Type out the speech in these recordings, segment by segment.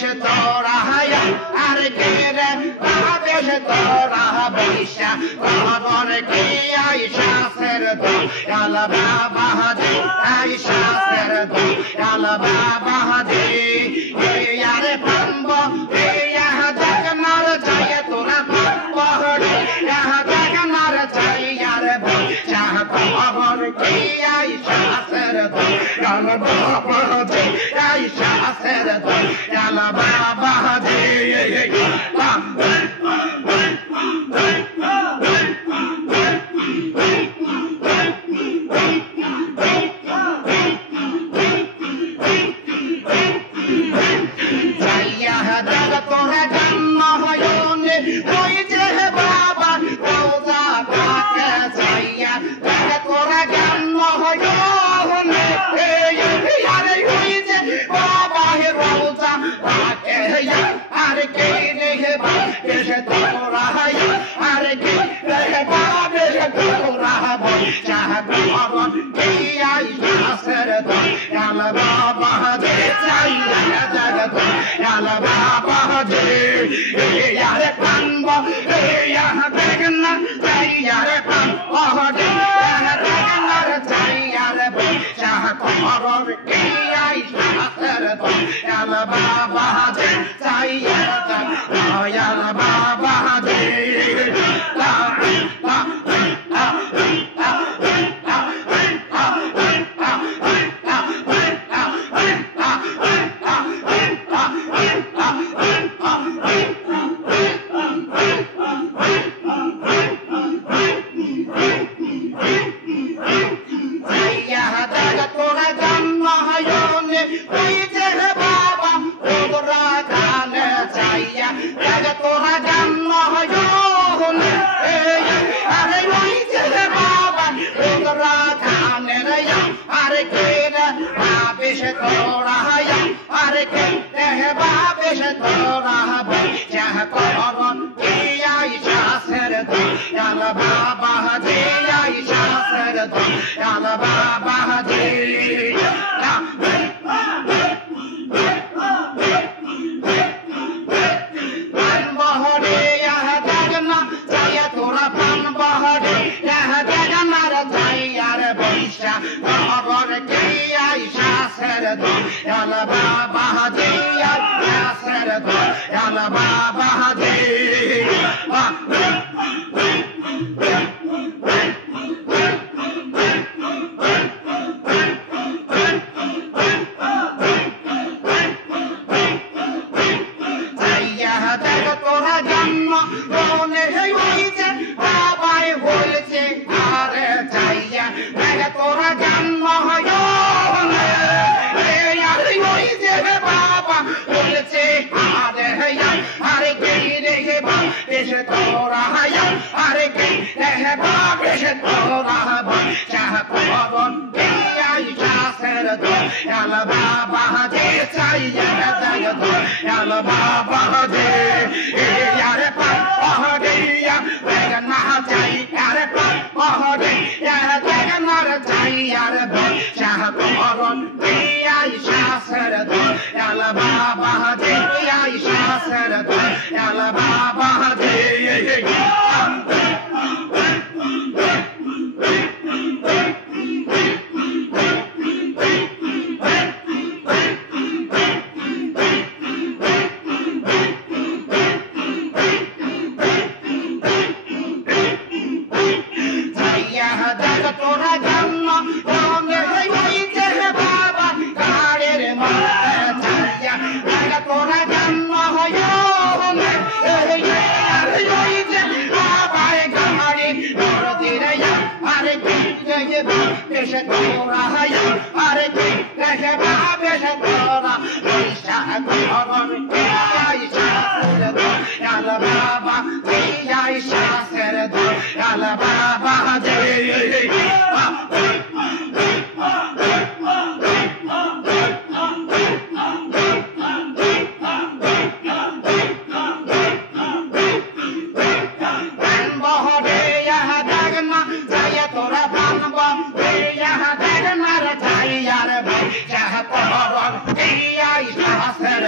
বেশ তোরা আর কে রে বেশ তোরা বৈশা খবর কি আইসা সের তো কাল বাবা দে আইসা সের তো কাল বাবা দে আরে পাম্ব জগনার যায় তোরা পহড়ে জগনার যায় আর বৈশা খবর কি আইসা সের তো কাল বাবা দে আইসা সের তো কাল বাবা দে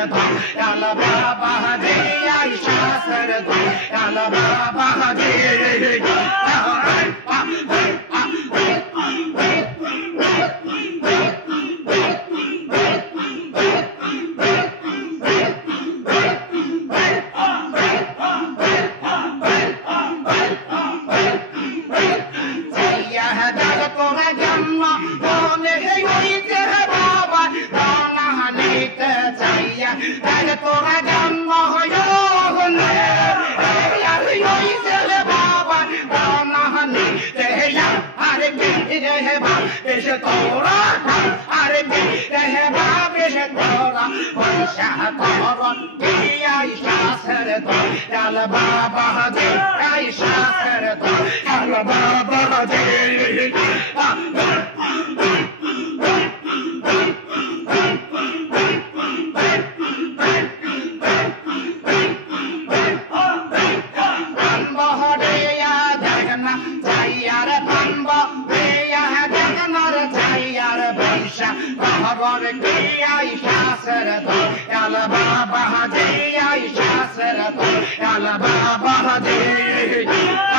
Sarada, Yalla Baba Hadi, Aisha Sarada, Yalla Baba Hadi. Yalla Baba Hadi, Aisha Sarada, Yalla Baba Hadi. Yalla Baba Hadi, Aisha Sarada, Yalla Baba Hadi.